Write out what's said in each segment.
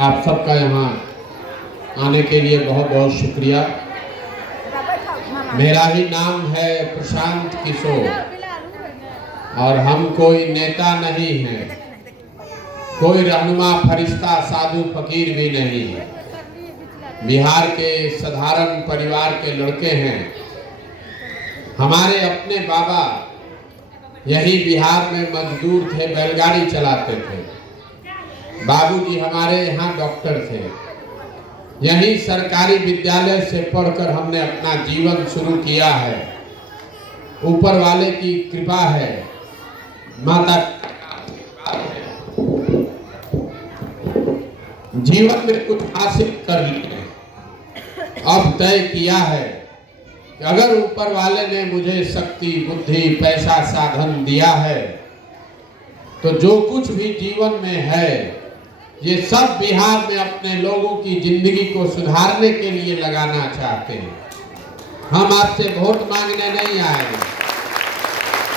आप सबका यहाँ आने के लिए बहुत बहुत शुक्रिया। मेरा ही नाम है प्रशांत किशोर और हम कोई नेता नहीं हैं, कोई रहनुमा फरिश्ता साधु फकीर भी नहीं है। बिहार के साधारण परिवार के लड़के हैं। हमारे अपने बाबा यही बिहार में मजदूर थे, बैलगाड़ी चलाते थे। बाबूजी हमारे यहाँ डॉक्टर थे। यही सरकारी विद्यालय से पढ़कर हमने अपना जीवन शुरू किया है। ऊपर वाले की कृपा है, माता जीवन में कुछ हासिल कर लिए। अब तय किया है कि अगर ऊपर वाले ने मुझे शक्ति, बुद्धि, पैसा, साधन दिया है तो जो कुछ भी जीवन में है ये सब बिहार में अपने लोगों की जिंदगी को सुधारने के लिए लगाना चाहते हैं। हम आपसे वोट मांगने नहीं आए हैं,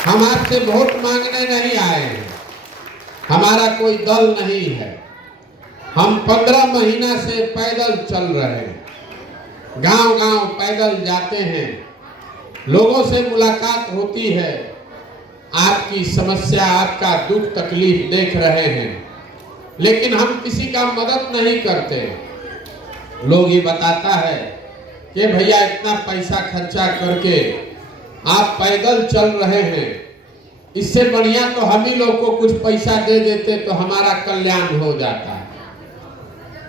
हम आपसे वोट मांगने नहीं आए हैं। हमारा कोई दल नहीं है। हम 15 महीना से पैदल चल रहे हैं, गांव-गांव पैदल जाते हैं, लोगों से मुलाकात होती है, आपकी समस्या, आपका दुख तकलीफ देख रहे हैं, लेकिन हम किसी का मदद नहीं करते। लोग ये बताता है कि भैया इतना पैसा खर्चा करके आप पैदल चल रहे हैं, इससे बढ़िया तो हम ही लोग को कुछ पैसा दे देते तो हमारा कल्याण हो जाता है।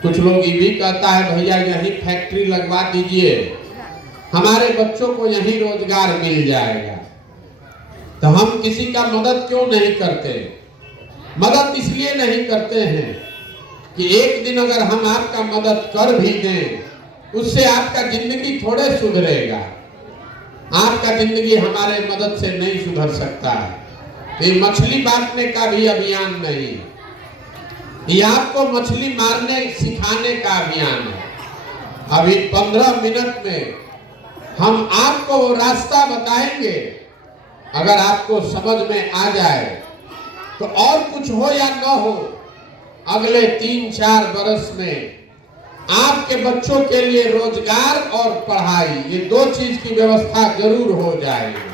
कुछ लोग ये भी कहता है भैया यहीं फैक्ट्री लगवा दीजिए, हमारे बच्चों को यहीं रोजगार मिल जाएगा। तो हम किसी का मदद क्यों नहीं करते? मदद इसलिए नहीं करते हैं कि एक दिन अगर हम आपका मदद कर भी दें उससे आपका जिंदगी थोड़े सुधरेगा। आपका जिंदगी हमारे मदद से नहीं सुधर सकता है। ये मछली बांटने का भी अभियान नहीं, ये आपको मछली मारने सिखाने का अभियान है। अभी 15 मिनट में हम आपको वो रास्ता बताएंगे। अगर आपको समझ में आ जाए तो और कुछ हो या न हो, अगले 3-4 बरस में आपके बच्चों के लिए रोजगार और पढ़ाई, ये 2 चीज की व्यवस्था जरूर हो जाएगी।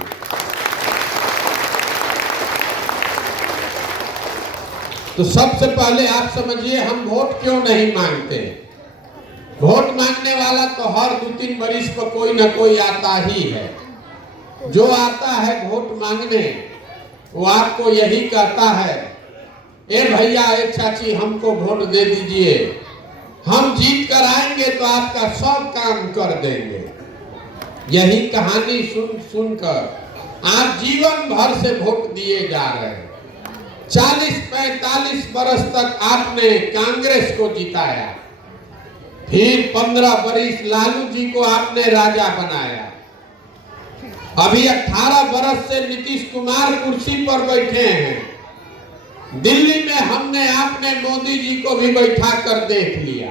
तो सबसे पहले आप समझिए हम वोट क्यों नहीं मांगते। वोट मांगने वाला तो हर 2-3 बरिस पर कोई ना कोई आता ही है। जो आता है वोट मांगने वो आपको यही कहता है, ए भैया, ए चाची, हमको वोट दे दीजिए, हम जीत कर आएंगे तो आपका सब काम कर देंगे। यही कहानी सुनकर आप जीवन भर से वोट दिए जा रहे हैं। 40-45 बरस तक आपने कांग्रेस को जिताया, फिर 15 बरिस लालू जी को आपने राजा बनाया। अभी 18 बरस से नीतीश कुमार कुर्सी पर बैठे हैं। दिल्ली में हमने आपने मोदी जी को भी बैठा कर देख लिया।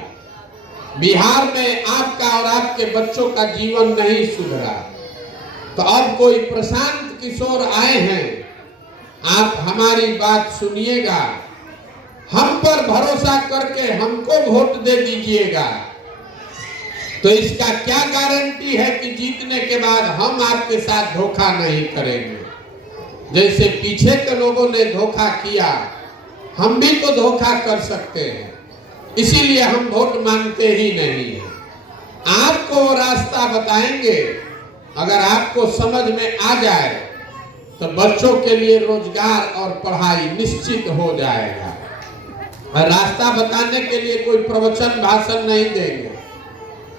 बिहार में आपका और आपके बच्चों का जीवन नहीं सुधरा। तो अब कोई प्रशांत किशोर आए हैं, आप हमारी बात सुनिएगा, हम पर भरोसा करके हमको वोट दे दीजिएगा। तो इसका क्या गारंटी है कि जीतने के बाद हम आपके साथ धोखा नहीं करेंगे। जैसे पीछे के लोगों ने धोखा किया, हम भी तो धोखा कर सकते हैं, इसीलिए हम वोट मांगते ही नहीं है। आपको वो रास्ता बताएंगे। अगर आपको समझ में आ जाए तो बच्चों के लिए रोजगार और पढ़ाई निश्चित हो जाएगा। और रास्ता बताने के लिए कोई प्रवचन भाषण नहीं देंगे,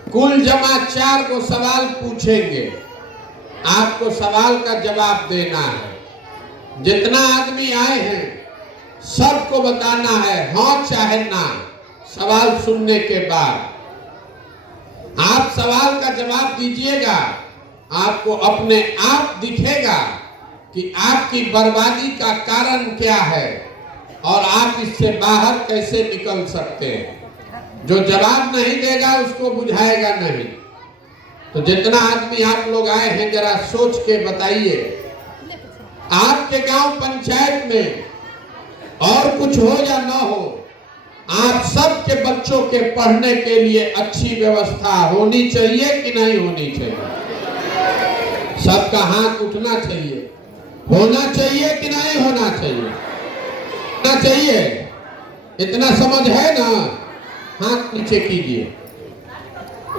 कुल जमा 4 को सवाल पूछेंगे, आपको सवाल का जवाब देना है। जितना आदमी आए हैं सबको बताना है हाँ चाहे ना। सवाल सुनने के बाद आप सवाल का जवाब दीजिएगा, आपको अपने आप दिखेगा कि आपकी बर्बादी का कारण क्या है और आप इससे बाहर कैसे निकल सकते हैं। जो जवाब नहीं देगा उसको बुझाएगा नहीं। तो जितना आदमी आप लोग आए हैं जरा सोच के बताइए, आपके गांव पंचायत में और कुछ हो या ना हो, आप सबके बच्चों के पढ़ने के लिए अच्छी व्यवस्था होनी चाहिए कि नहीं होनी चाहिए? सबका हाथ उठना चाहिए। होना चाहिए कि नहीं होना चाहिए? होना चाहिए। इतना समझ है ना? हाथ नीचे कीजिए।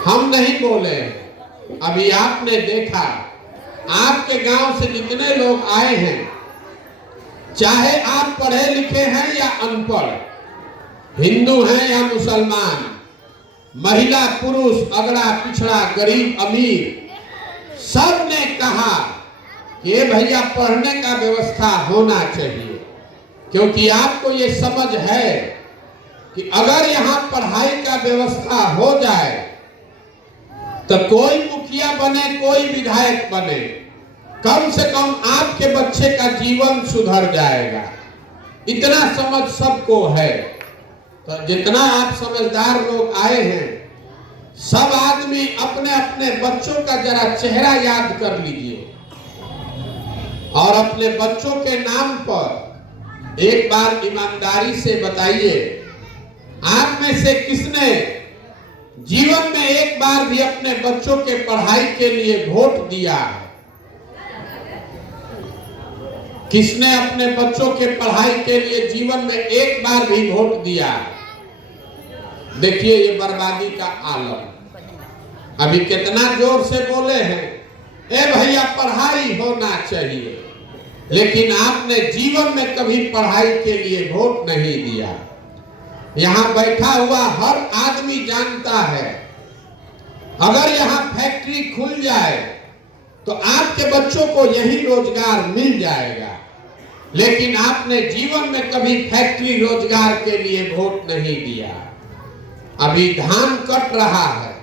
हम नहीं बोले, अभी आपने देखा, आपके गांव से जितने लोग आए हैं, चाहे आप पढ़े लिखे हैं या अनपढ़, हिंदू हैं या मुसलमान, महिला पुरुष, अगड़ा पिछड़ा, गरीब अमीर, सब ने कहा कि ये भैया पढ़ने का व्यवस्था होना चाहिए। क्योंकि आपको ये समझ है कि अगर यहाँ पढ़ाई का व्यवस्था हो जाए तो कोई मुखिया बने, कोई विधायक बने, कम से कम आपके बच्चे का जीवन सुधर जाएगा। इतना समझ सबको है। तो जितना आप समझदार लोग आए हैं, सब आदमी अपने अपने बच्चों का जरा चेहरा याद कर लीजिए और अपने बच्चों के नाम पर एक बार ईमानदारी से बताइए, आप में से किसने जीवन में एक बार भी अपने बच्चों के पढ़ाई के लिए वोट दिया? किसने अपने बच्चों के पढ़ाई के लिए जीवन में एक बार भी वोट दिया? देखिए ये बर्बादी का आलम। अभी कितना जोर से बोले हैं, ए भैया पढ़ाई होना चाहिए, लेकिन आपने जीवन में कभी पढ़ाई के लिए वोट नहीं दिया। यहाँ बैठा हुआ हर आदमी जानता है, अगर यहाँ फैक्ट्री खुल जाए तो आपके बच्चों को यही रोजगार मिल जाएगा, लेकिन आपने जीवन में कभी फैक्ट्री रोजगार के लिए वोट नहीं दिया। अभी धान कट रहा है,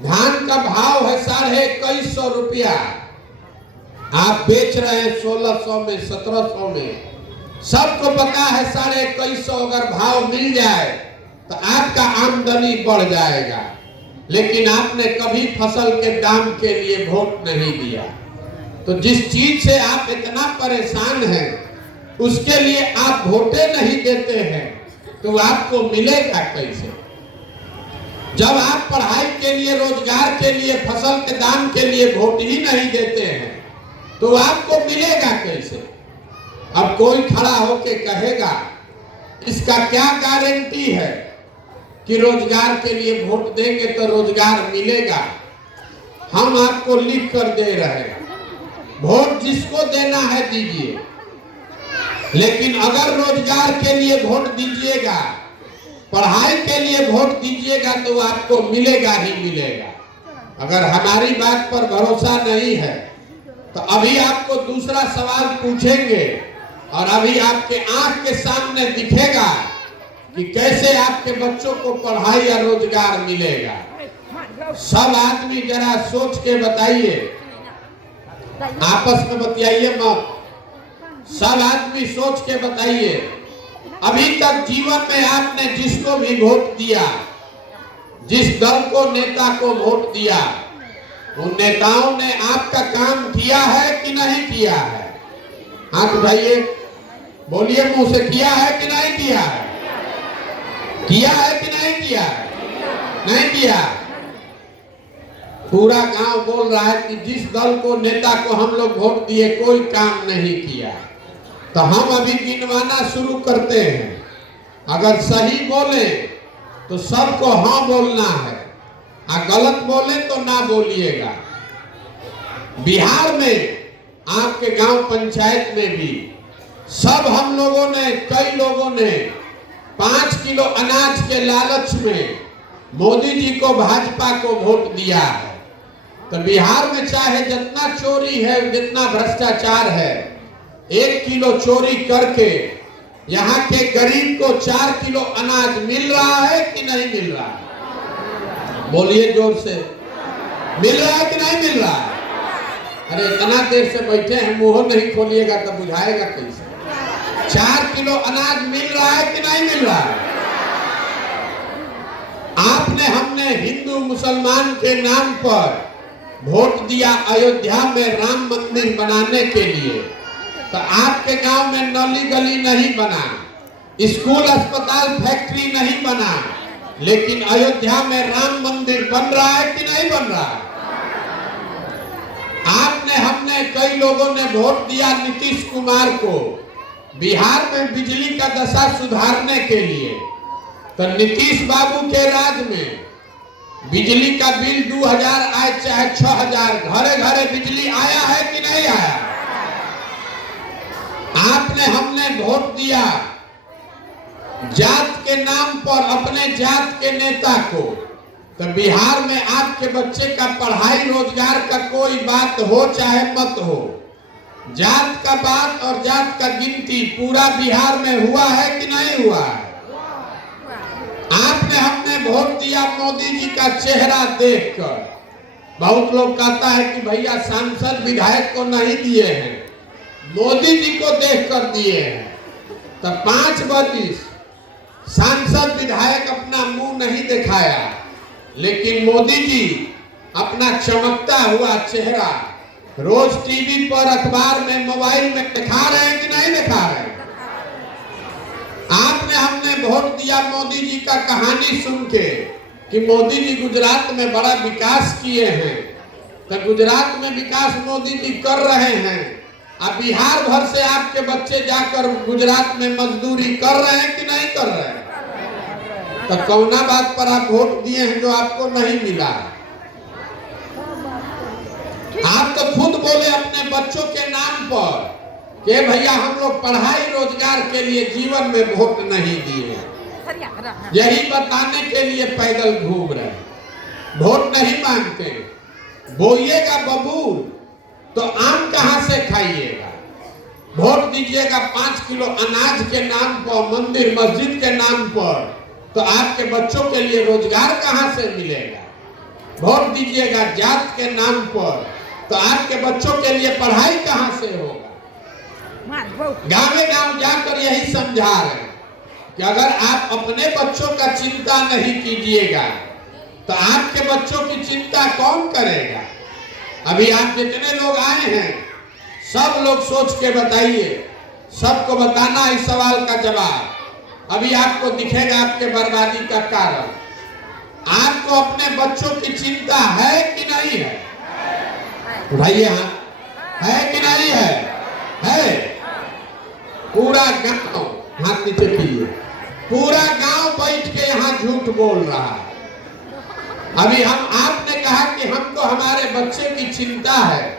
धान का भाव है 2150 रुपया, आप बेच रहे हैं 1600 में, 1700 में। सबको पता है 2150 अगर भाव मिल जाए तो आपका आमदनी बढ़ जाएगा, लेकिन आपने कभी फसल के दाम के लिए वोट नहीं दिया। तो जिस चीज से आप इतना परेशान हैं, उसके लिए आप वोटे नहीं देते हैं, तो आपको मिलेगा कैसे? जब आप पढ़ाई के लिए, रोजगार के लिए, फसल के दाम के लिए वोट ही नहीं देते हैं, तो आपको मिलेगा कैसे? अब कोई खड़ा होके कहेगा, इसका क्या गारंटी है कि रोजगार के लिए वोट देंगे तो रोजगार मिलेगा? हम आपको लिख कर दे रहे हैं, वोट जिसको देना है दीजिए, लेकिन अगर रोजगार के लिए वोट दीजिएगा, पढ़ाई के लिए वोट दीजिएगा, तो आपको मिलेगा ही मिलेगा। अगर हमारी बात पर भरोसा नहीं है तो अभी आपको दूसरा सवाल पूछेंगे और अभी आपके आंख के सामने दिखेगा कि कैसे आपके बच्चों को पढ़ाई या रोजगार मिलेगा। सब आदमी जरा सोच के बताइए, आपस में बतियाइए मत, सब आदमी सोच के बताइए, अभी तक जीवन में आपने जिसको भी वोट दिया, जिस दल को, नेता को वोट दिया, उन नेताओं ने आपका काम किया है कि नहीं किया है? हाथ उठाइए, बोलिए मुंह से, किया है कि नहीं किया है? किया है कि नहीं किया है? नहीं किया। पूरा गांव बोल रहा है कि जिस दल को, नेता को हम लोग वोट दिए, कोई काम नहीं किया। तो हम अभी गिनवाना शुरू करते हैं। अगर सही बोले तो सबको हाँ बोलना है, और गलत बोले तो ना बोलिएगा। बिहार में आपके गांव पंचायत में भी सब हम लोगों ने, कई लोगों ने 5 किलो अनाज के लालच में मोदी जी को, भाजपा को वोट दिया है। तो बिहार में चाहे जितना चोरी है, जितना भ्रष्टाचार है, 1 किलो चोरी करके यहाँ के गरीब को 4 किलो अनाज मिल रहा है कि नहीं मिल रहा है? बोलिए जोर से, मिल रहा है कि नहीं मिल रहा है? अरे इतना देर से बैठे हैं, मुंह नहीं खोलिएगा तो बुझाएगा कैसे? 4 किलो अनाज मिल रहा है कि नहीं मिल रहा है? आपने, हमने हिंदू मुसलमान के नाम पर वोट दिया अयोध्या में राम मंदिर बनाने के लिए, तो आपके गांव में नली गली नहीं बना, स्कूल, अस्पताल, फैक्ट्री नहीं बना, लेकिन अयोध्या में राम मंदिर बन रहा है कि नहीं बन रहा है? आपने, हमने, कई लोगों ने वोट दिया नीतीश कुमार को बिहार में बिजली का दशा सुधारने के लिए। तो नीतीश बाबू के राज में बिजली का बिल 2000 आए चाहे 6000, घरे घरे बिजली आया है कि नहीं आया? आपने, हमने वोट दिया जात के नाम पर अपने जात के नेता को। तो बिहार में आपके बच्चे का पढ़ाई रोजगार का कोई बात हो चाहे मत हो, जात का बात और जात का गिनती पूरा बिहार में हुआ है कि नहीं हुआ है? आपने, हमने वोट दिया मोदी जी का चेहरा देखकर। बहुत लोग कहता है कि भैया सांसद विधायक को नहीं दिए हैं, मोदी जी को देखकर दिए हैं। तो 5 वर्ष सांसद विधायक अपना मुंह नहीं दिखाया, लेकिन मोदी जी अपना चमकता हुआ चेहरा रोज टीवी पर, अखबार में, मोबाइल में दिखा रहे हैं कि नहीं दिखा रहे हैं? आपने, हमने वोट दिया मोदी जी का कहानी सुन के कि मोदी जी गुजरात में बड़ा विकास किए हैं। तो गुजरात में विकास मोदी जी कर रहे हैं, अब बिहार भर से आपके बच्चे जाकर गुजरात में मजदूरी कर रहे हैं कि नहीं कर रहे हैं? तो कौना बात पर आप वोट दिए हैं जो आपको नहीं मिला? आप तो खुद बोले अपने बच्चों के नाम पर कि भैया हम लोग पढ़ाई रोजगार के लिए जीवन में वोट नहीं दिए, यही बताने के लिए पैदल घूम रहे, वोट नहीं मांगते। बोइएगा बबूल तो आम कहां से खाइएगा? वोट दीजिएगा 5 किलो अनाज के नाम पर, मंदिर मस्जिद के नाम पर, तो आपके बच्चों के लिए रोजगार कहां से मिलेगा? वोट दीजिएगा जात के नाम पर, तो आपके बच्चों के लिए पढ़ाई कहां से होगा? गाँव गाँव जाकर यही समझा रहे हैं कि अगर आप अपने बच्चों का चिंता नहीं कीजिएगा तो आपके बच्चों की चिंता कौन करेगा? अभी आप जितने लोग आए हैं सब लोग सोच के बताइए, सबको बताना इस सवाल का जवाब। अभी आपको दिखेगा आपके बर्बादी का कारण। आपको अपने बच्चों की चिंता है कि नहीं है? उठाइए हाथ, है कि नहीं है? है। पूरा गांव, हाथ नीचे कीजिए, पूरा गांव बैठ के यहाँ झूठ बोल रहा है। अभी आपने कहा कि हमको हमारे बच्चे की चिंता है,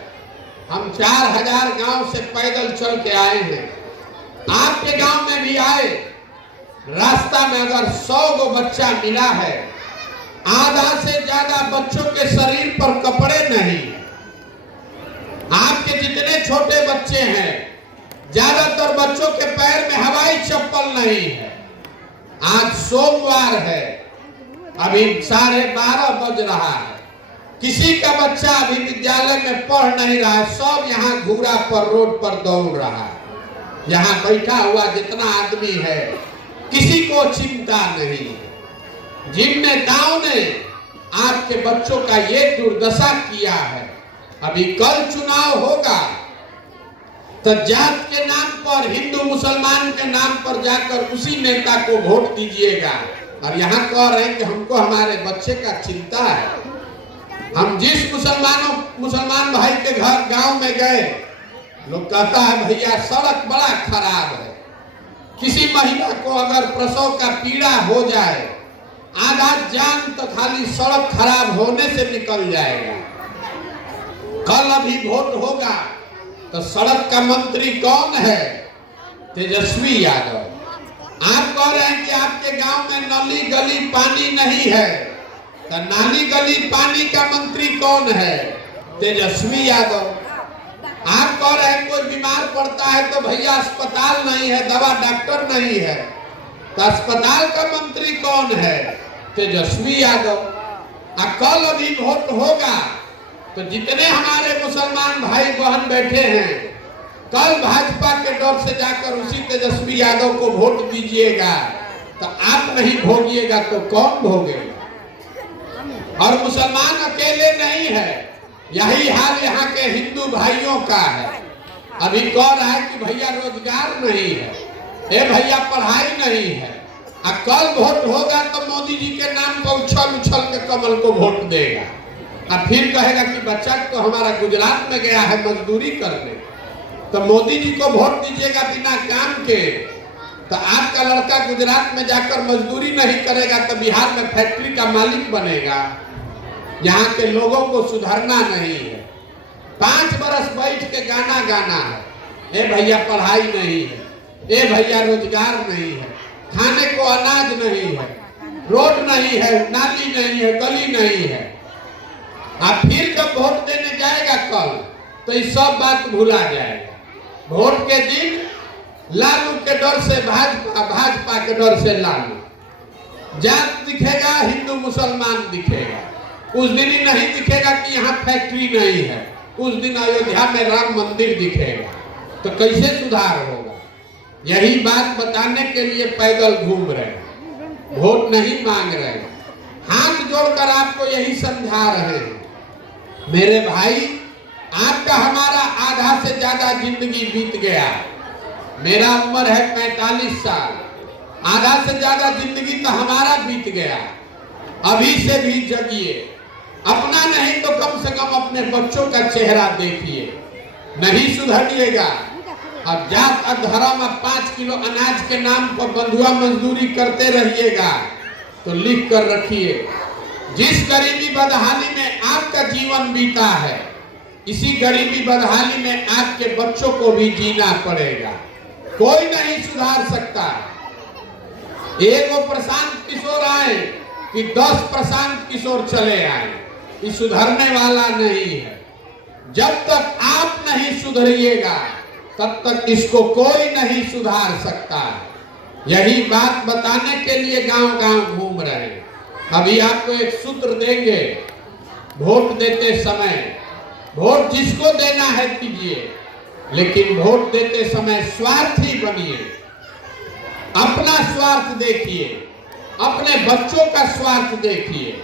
हम 4000 गांव से पैदल चल के आए हैं। आपके गांव में भी आए, रास्ता में अगर 100 गो बच्चा मिला है, आधा से ज्यादा बच्चों के शरीर पर कपड़े नहीं। आपके जितने छोटे बच्चे हैं, ज्यादातर बच्चों के पैर में हवाई चप्पल नहीं है। आज सोमवार है, अभी 12:30 बज रहा है, किसी का बच्चा अभी विद्यालय में पढ़ नहीं रहा है, सब यहाँ घूरा पर, रोड पर दौड़ रहा है। यहाँ बैठा हुआ जितना आदमी है, किसी को चिंता नहीं है। जिन नेताओं ने आपके बच्चों का ये दुर्दशा किया है, अभी कल चुनाव होगा तो जात के नाम पर, हिंदू मुसलमान के नाम पर जाकर उसी नेता को वोट दीजिएगा। और यहाँ कह रहे हैं कि हमको हमारे बच्चे का चिंता है। हम जिस मुसलमान भाई के घर गांव में गए, लोग कहता है भैया सड़क बड़ा खराब है, किसी महिला को अगर प्रसव का पीड़ा हो जाए, आधा जान तो खाली सड़क खराब होने से निकल जाएगा। कल अभी वोट होगा तो सड़क का मंत्री कौन है? तेजस्वी यादव। आप कह रहे हैं कि आपके गांव में नाली गली पानी नहीं है, तो नाली गली पानी का मंत्री कौन है? तेजस्वी यादव। आप कह रहे हैं कोई बीमार पड़ता है तो भैया अस्पताल नहीं है, दवा डॉक्टर नहीं है, तो अस्पताल का मंत्री कौन है? तेजस्वी यादव। कल अभी वोट होगा तो जितने हमारे मुसलमान भाई बहन बैठे हैं, कल भाजपा के डर से जाकर उसी तेजस्वी यादव को वोट दीजिएगा। तो आप नहीं भोगिएगा तो कौन भोगेगा? और मुसलमान अकेले नहीं है, यही हाल यहाँ के हिंदू भाइयों का है। अभी कह रहा है कि भैया रोजगार नहीं है, ए भैया पढ़ाई नहीं है। कल वोट होगा तो मोदी जी के नाम पर उछल उछल के कमल को वोट देगा, और फिर कहेगा कि बच्चा तो हमारा गुजरात में गया है मजदूरी करने, तो मोदी जी को वोट दीजिएगा बिना काम के। तो आपका लड़का गुजरात में जाकर मजदूरी नहीं करेगा तो बिहार में फैक्ट्री का मालिक बनेगा। यहाँ के लोगों को सुधरना नहीं है। 5 बरस बैठ के गाना गाना है, ए भैया पढ़ाई नहीं है, ए भैया रोजगार नहीं है, खाने को अनाज नहीं है, रोड नहीं है, नाली नहीं है, गली नहीं है। आप फिर जब वोट देने जाएगा कल तो ये सब बात भूला जाएगा। वोट के दिन लालू के डर से भाजपा, भाजपा के डर से लालू, जात दिखेगा हिंदू मुसलमान दिखेगा। उस दिन ही नहीं दिखेगा कि यहाँ फैक्ट्री नहीं है, उस दिन अयोध्या में राम मंदिर दिखेगा। तो कैसे सुधार होगा? यही बात बताने के लिए पैदल घूम रहे, वोट नहीं मांग रहे, हाथ जोड़कर आपको यही समझा रहे हैं। मेरे भाई, आपका हमारा आधा से ज्यादा जिंदगी बीत गया। मेरा उम्र है 45 साल, आधा से ज्यादा जिंदगी तो हमारा बीत गया। अभी से भी जगिए, अपना नहीं तो कम से कम अपने बच्चों का चेहरा देखिए। नहीं सुधरिएगा अब जात धर्म 5 किलो अनाज के नाम पर बंधुआ मजदूरी करते रहिएगा तो लिख कर रखिए, जिस गरीबी बदहाली में आपका जीवन बीता है, इसी गरीबी बदहाली में आपके बच्चों को भी जीना पड़ेगा। कोई नहीं सुधार सकता। एक वो प्रशांत किशोर आए कि 10 प्रशांत किशोर चले आए, ये सुधरने वाला नहीं है। जब तक आप नहीं सुधरिएगा तब तक इसको कोई नहीं सुधार सकता। यही बात बताने के लिए गांव-गांव घूम रहे हैं। अभी आपको एक सूत्र देंगे, वोट देते समय वोट जिसको देना है दीजिए, लेकिन वोट देते समय स्वार्थी बनिए। अपना स्वार्थ देखिए, अपने बच्चों का स्वार्थ देखिए।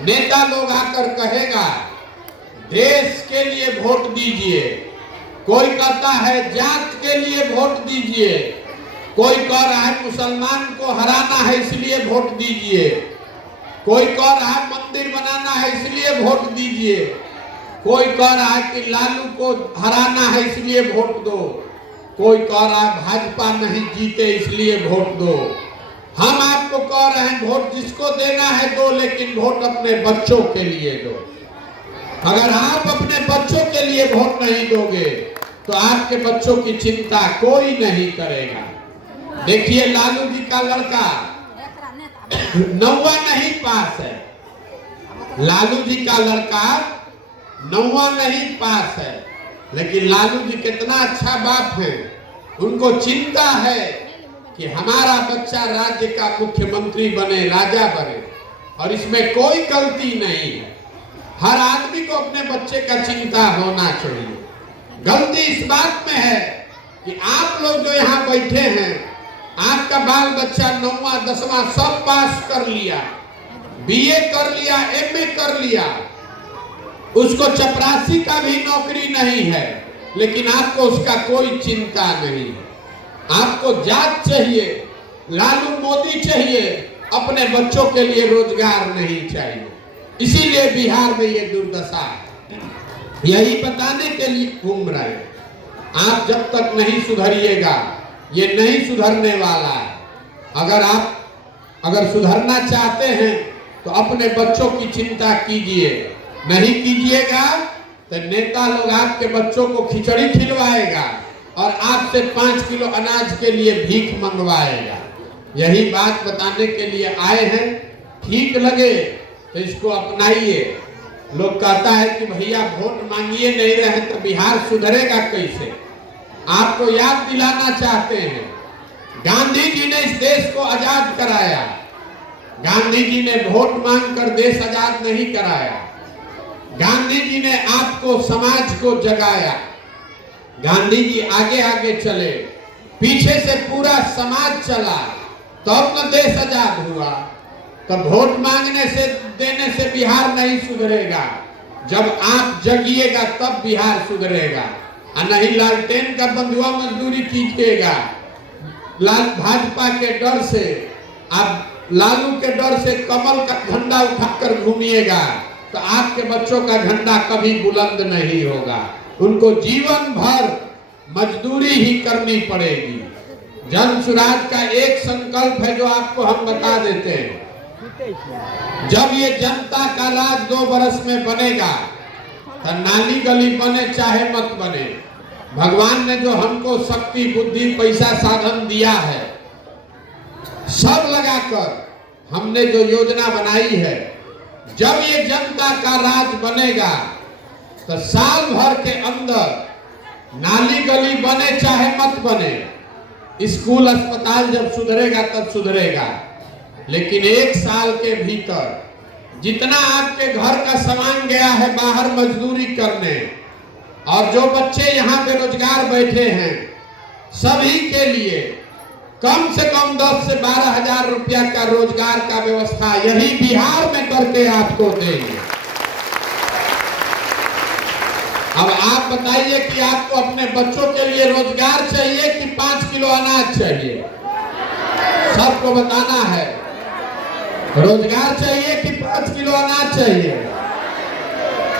नेता लोग आकर कहेगा देश के लिए वोट दीजिए, कोई कहता है जात के लिए वोट दीजिए, कोई कह रहा है मुसलमान को हराना है इसलिए वोट दीजिए, कोई कह रहा है मंदिर बनाना है इसलिए वोट दीजिए, कोई कह रहा है कि लालू को हराना है इसलिए वोट दो, कोई कह रहा है भाजपा नहीं जीते इसलिए वोट दो। हम आपको कह रहे हैं वोट जिसको देना है दो, लेकिन वोट अपने बच्चों के लिए दो। अगर आप अपने बच्चों के लिए वोट नहीं दोगे तो आपके बच्चों की चिंता कोई नहीं करेगा। देखिए लालू जी का लड़का 9वां नहीं पास है, लालू जी का लड़का 9वां नहीं पास है, लेकिन लालू जी कितना अच्छा बाप है। उनको चिंता है कि हमारा बच्चा राज्य का मुख्यमंत्री बने, राजा बने, और इसमें कोई गलती नहीं है। हर आदमी को अपने बच्चे का चिंता होना चाहिए। गलती इस बात में है कि आप लोग जो यहाँ बैठे हैं, आपका बाल बच्चा 9वां 10वां सब पास कर लिया, बीए कर लिया, एमए कर लिया, उसको चपरासी का भी नौकरी नहीं है, लेकिन आपको उसका कोई चिंता नहीं है। आपको जात चाहिए, लालू मोदी चाहिए, अपने बच्चों के लिए रोजगार नहीं चाहिए। इसीलिए बिहार में ये दुर्दशा है। यही बताने के लिए घूम रहे हैं। आप जब तक नहीं सुधरिएगा ये नहीं सुधरने वाला है। अगर सुधरना चाहते हैं तो अपने बच्चों की चिंता कीजिए। नहीं कीजिएगा तो नेता लोग आपके बच्चों को खिचड़ी खिलवाएगा और आपसे 5 किलो अनाज के लिए भीख मंगवाएगा। यही बात बताने के लिए आए हैं। ठीक लगे तो इसको अपनाइए। लोग कहता है कि भैया वोट मांगिए नहीं रहे तो बिहार सुधरेगा कैसे? आपको याद दिलाना चाहते हैं, गांधी जी ने इस देश को आजाद कराया। गांधी जी ने वोट मांगकर देश आजाद नहीं कराया। गांधी जी ने आपको, समाज को जगाया। गांधी जी आगे आगे चले, पीछे से पूरा समाज चला, तब न देश आजाद हुआ। तब वोट मांगने से, देने से बिहार नहीं सुधरेगा। जब आप जगिएगा तब बिहार सुधरेगा, और नहीं लालटेन का बंधुआ मजदूरी कीजिएगा। भाजपा के डर से, आप लालू के डर से कमल का झंडा उठाकर घूमिएगा तो आपके बच्चों का झंडा कभी बुलंद नहीं होगा। उनको जीवन भर मजदूरी ही करनी पड़ेगी। जन सुराज का एक संकल्प है जो आपको हम बता देते हैं। जब ये जनता का राज 2 वर्ष में बनेगा तो नाली गली बने चाहे मत बने, भगवान ने जो हमको शक्ति बुद्धि पैसा साधन दिया है, सब लगाकर हमने जो योजना बनाई है, जब ये जनता का राज बनेगा तो साल भर के अंदर नाली गली बने चाहे मत बने, स्कूल अस्पताल जब सुधरेगा तब सुधरेगा, लेकिन 1 साल के भीतर जितना आपके घर का सामान गया है बाहर मजदूरी करने, और जो बच्चे यहाँ बेरोजगार बैठे हैं, सभी के लिए कम से कम 10 से 12 हजार रुपया का रोजगार का व्यवस्था यही बिहार में करके आपको देंगे। अब आप बताइए कि आपको अपने बच्चों के लिए रोजगार चाहिए कि 5 किलो अनाज चाहिए? सबको बताना है, रोजगार चाहिए कि 5 किलो अनाज चाहिए?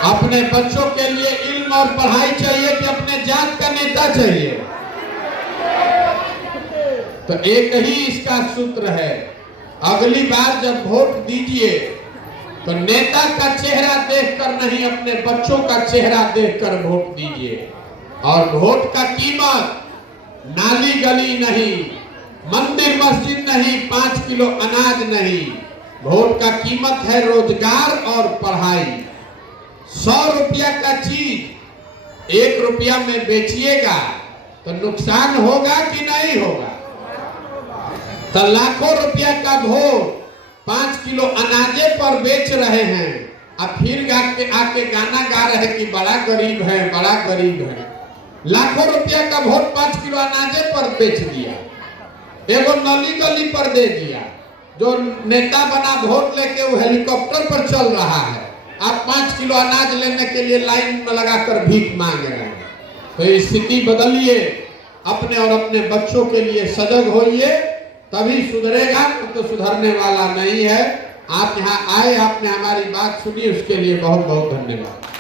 अपने बच्चों के लिए इल्म और पढ़ाई चाहिए कि अपने जात का नेता चाहिए? तो एक ही इसका सूत्र है, अगली बार जब वोट दीजिए तो नेता का चेहरा देखकर नहीं, अपने बच्चों का चेहरा देखकर वोट दीजिए। और वोट का कीमत नाली गली नहीं, मंदिर मस्जिद नहीं, 5 किलो अनाज नहीं, वोट का कीमत है रोजगार और पढ़ाई। 100 रुपया का चीज 1 रुपया में बेचिएगा तो नुकसान होगा कि नहीं होगा? तो लाखों रुपया का वोट 5 किलो अनाजे पर बेच रहे हैं, अब फिर आके गाना गा रहे कि बड़ा गरीब है, बड़ा गरीब है। लाखों रुपया का वोट 5 किलो अनाजे पर बेच दिया, एगो नली गली पर दे दिया। जो नेता बना वोट लेके वो हेलीकॉप्टर पर चल रहा है, आप 5 किलो अनाज लेने के लिए लाइन में लगाकर भीख मांग रहे हैं। तो स्थिति बदलिए, अपने और अपने बच्चों के लिए सजग होइए, तभी सुधरेगा, तो सुधरने वाला नहीं है। आप यहाँ आए, आपने हमारी बात सुनी, उसके लिए बहुत बहुत धन्यवाद।